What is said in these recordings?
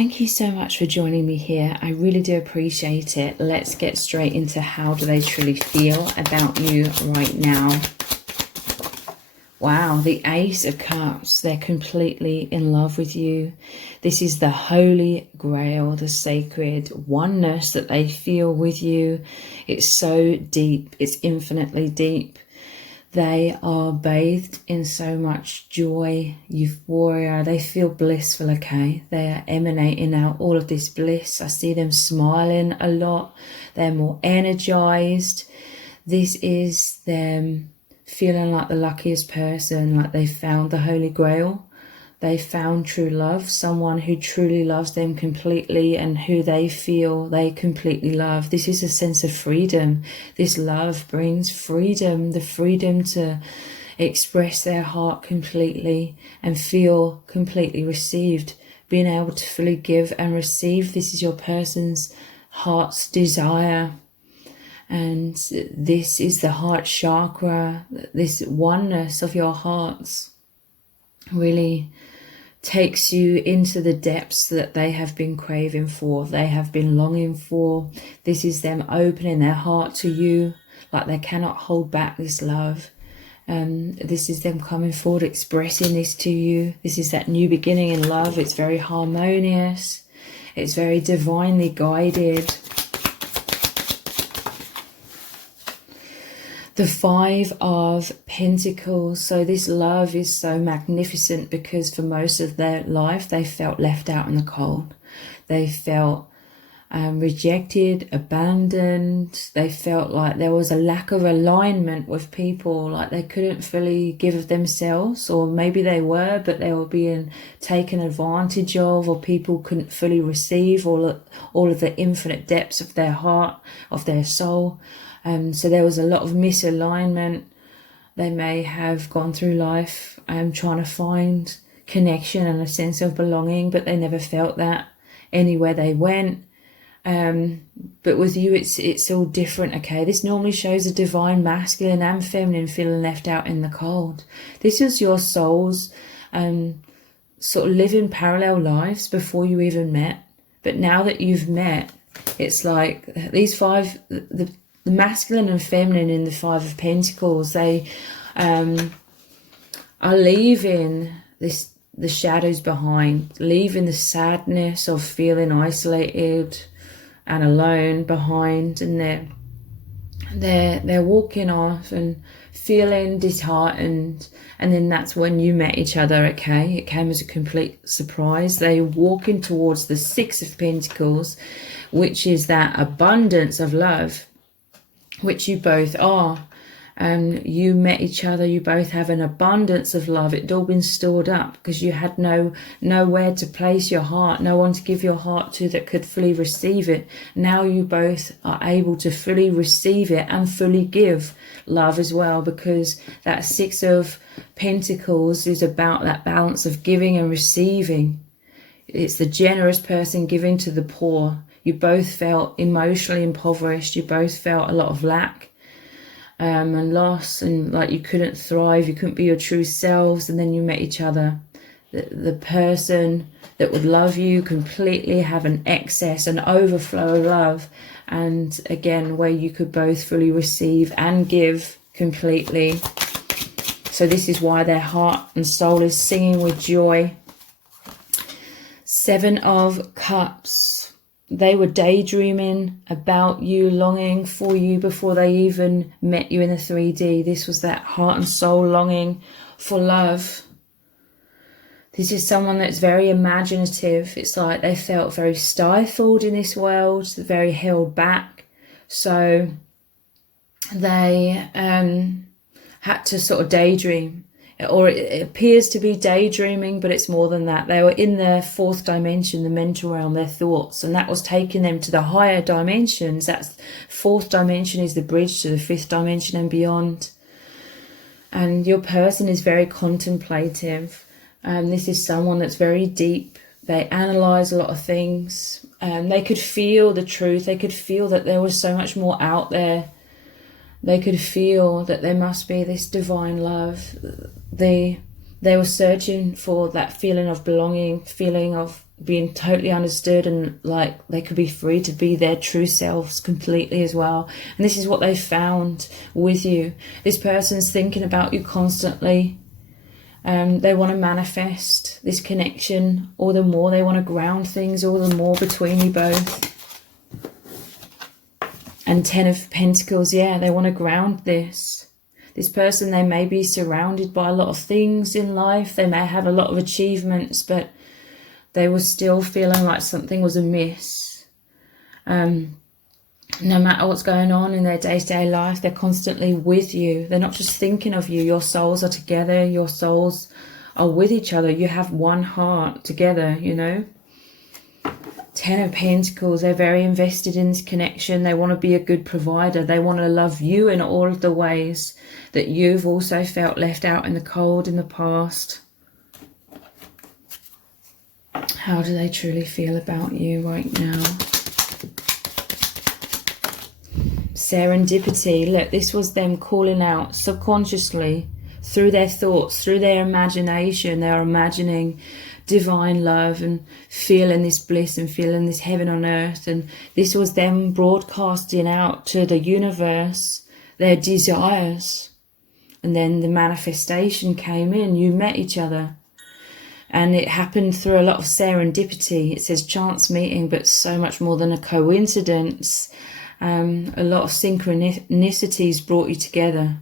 Thank you so much for joining me here. I really do appreciate it. Let's get straight into how do they truly feel about you right now. Wow, the Ace of Cups. They're completely in love with you. This is the Holy Grail, the sacred oneness that they feel with you. It's so deep. It's infinitely deep. They are bathed in so much joy, euphoria. They feel blissful, okay? They are emanating out all of this bliss. I see them smiling a lot. They're more energized. This is them feeling like the luckiest person, like they found the Holy Grail. They found true love, someone who truly loves them completely and who they feel they completely love. This is a sense of freedom. This love brings freedom, the freedom to express their heart completely and feel completely received, being able to fully give and receive. This is your person's heart's desire. And this is the heart chakra, this oneness of your hearts really takes you into the depths that they have been craving for, they have been longing for. This is them opening their heart to you, like they cannot hold back this love. This is them coming forward, expressing this to you. This is that new beginning in love. It's very harmonious. It's very divinely guided. The Five of Pentacles. So this love is so magnificent because for most of their life they felt left out in the cold. They felt rejected, abandoned. They felt like there was a lack of alignment with people, like they couldn't fully give of themselves, or maybe they were, but they were being taken advantage of, or people couldn't fully receive all of the infinite depths of their heart, of their soul. So there was a lot of misalignment. They may have gone through life trying to find connection and a sense of belonging, but they never felt that anywhere they went. But with you, it's all different, okay? This normally shows a divine masculine and feminine feeling left out in the cold. This is your souls sort of living parallel lives before you even met. But now that you've met, it's like these five... The masculine and feminine in the Five of Pentacles, they are leaving the shadows behind, leaving the sadness of feeling isolated and alone behind, and they're walking off and feeling disheartened. And then that's when you met each other, okay? It came as a complete surprise. They're walking towards the Six of Pentacles, which is that abundance of love, which you both are. You met each other, you both have an abundance of love. It'd all been stored up because you had nowhere to place your heart, no one to give your heart to that could fully receive it. Now you both are able to fully receive it and fully give love as well, because that Six of Pentacles is about that balance of giving and receiving. It's the generous person giving to the poor. You both felt emotionally impoverished. You both felt a lot of lack and loss, and like you couldn't thrive. You couldn't be your true selves. And then you met each other. The person that would love you completely, have an excess, an overflow of love. And again, where you could both fully receive and give completely. So this is why their heart and soul is singing with joy. Seven of Cups. They were daydreaming about you, longing for you before they even met you in the 3D. This was that heart and soul longing for love. This is someone that's very imaginative. It's like they felt very stifled in this world, very held back. So they had to sort of daydream. Or it appears to be daydreaming, but it's more than that. They were in the fourth dimension, the mental realm, their thoughts, and that was taking them to the higher dimensions. That fourth dimension is the bridge to the fifth dimension and beyond. And your person is very contemplative. This is someone that's very deep. They analyze a lot of things. They could feel the truth. They could feel that there was so much more out there. They could feel that there must be this divine love. The They were searching for that feeling of belonging, feeling of being totally understood, and like they could be free to be their true selves completely as well. And this is what they found with you. This person's thinking about you constantly. They want to manifest this connection all the more. They want to ground things all the more between you both. And 10 of Pentacles, yeah, they want to ground this. This person, they may be surrounded by a lot of things in life. They may have a lot of achievements, but they were still feeling like something was amiss. No matter what's going on in their day-to-day life, they're constantly with you. They're not just thinking of you. Your souls are together. Your souls are with each other. You have one heart together, you know. 10 of Pentacles, they're very invested in this connection. They want to be a good provider. They want to love you in all of the ways that you've also felt left out in the cold in the past. How do they truly feel about you right now? Serendipity. Look, this was them calling out subconsciously through their thoughts, through their imagination. They are imagining divine love and feeling this bliss and feeling this heaven on earth. And this was them broadcasting out to the universe their desires. And then the manifestation came in. You met each other. And it happened through a lot of serendipity. It says chance meeting, but so much more than a coincidence. A lot of synchronicities brought you together.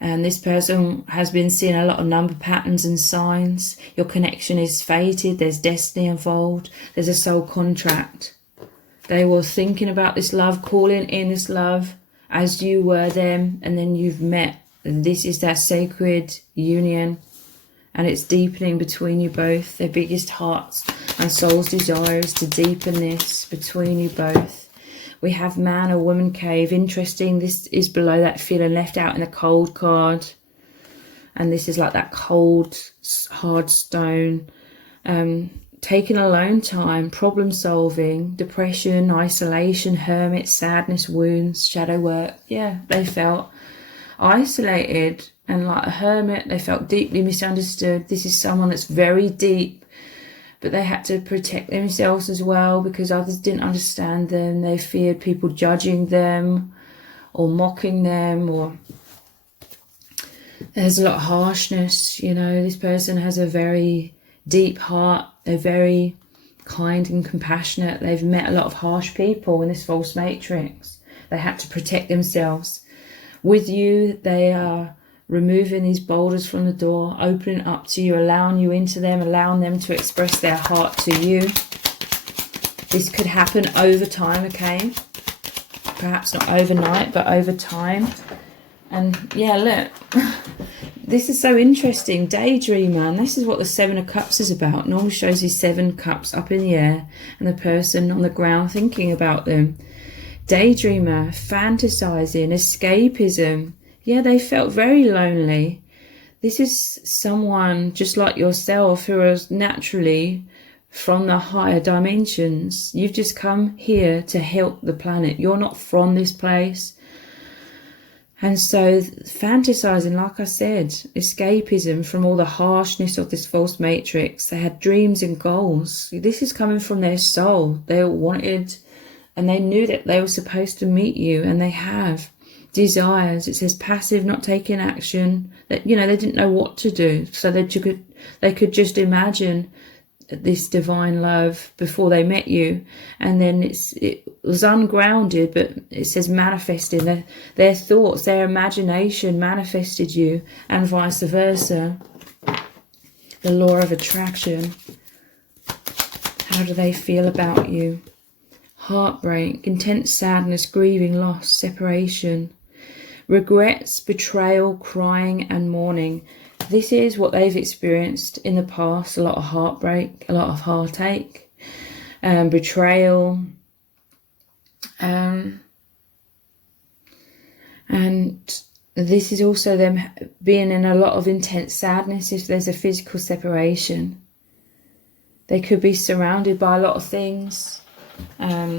And this person has been seeing a lot of number patterns and signs. Your connection is fated. There's destiny involved. There's a soul contract. They were thinking about this love, calling in this love as you were them. And then you've met. And this is that sacred union. And it's deepening between you both. Their biggest hearts and soul's desires to deepen this between you both. We have man or woman cave. Interesting, this is below that feeling left out in the cold card. And this is like that cold, hard stone. Taking alone time, problem solving, depression, isolation, hermit, sadness, wounds, shadow work. Yeah, they felt isolated and like a hermit. They felt deeply misunderstood. This is someone that's very deep. But they had to protect themselves as well because others didn't understand them. They feared people judging them or mocking them, or there's a lot of harshness, you know. This person has a very deep heart. They're very kind and compassionate. They've met a lot of harsh people in this false matrix. They had to protect themselves. With you, they are removing these boulders from the door, opening up to you, allowing you into them, allowing them to express their heart to you. This could happen over time, okay? Perhaps not overnight, but over time. And yeah, look, this is so interesting. Daydreamer, and this is what the 7 of Cups is about. It normally shows you 7 cups up in the air and the person on the ground thinking about them. Daydreamer, fantasizing, escapism. Yeah, they felt very lonely. This is someone just like yourself who is naturally from the higher dimensions. You've just come here to help the planet. You're not from this place. And so fantasizing, like I said, escapism from all the harshness of this false matrix. They had dreams and goals. This is coming from their soul. They wanted, and they knew that they were supposed to meet you, and they have. Desires, it says passive, not taking action. That, you know, they didn't know what to do, so they could just imagine this divine love before they met you, and then it was ungrounded, but it says manifesting. Their thoughts, their imagination manifested you, and vice versa. The law of attraction. How do they feel about you? Heartbreak, intense sadness, grieving, loss, separation. Regrets, betrayal, crying and mourning. This is what they've experienced in the past. A lot of heartbreak, a lot of heartache, betrayal. And this is also them being in a lot of intense sadness if there's a physical separation. They could be surrounded by a lot of things. A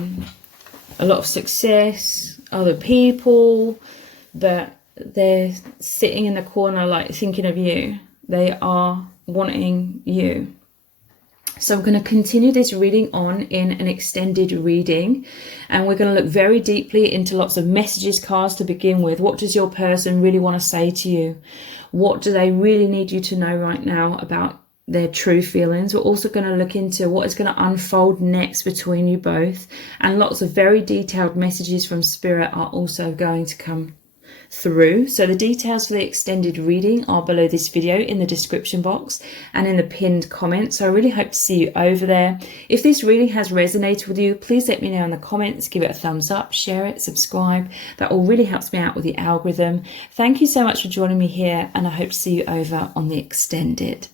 lot of success, other people, but they're sitting in the corner like thinking of you. They are wanting you. So I'm going to continue this reading on in an extended reading, and we're going to look very deeply into lots of messages cards to begin with. What does your person really want to say to you? What do they really need you to know right now about their true feelings? We're also going to look into what is going to unfold next between you both, and lots of very detailed messages from Spirit are also going to come through. So the details for the extended reading are below this video in the description box and in the pinned comment. So I really hope to see you over there. If this reading has resonated with you, please let me know in the comments. Give it a thumbs up, share it, subscribe. That all really helps me out with the algorithm. Thank you so much for joining me here, and I hope to see you over on the extended.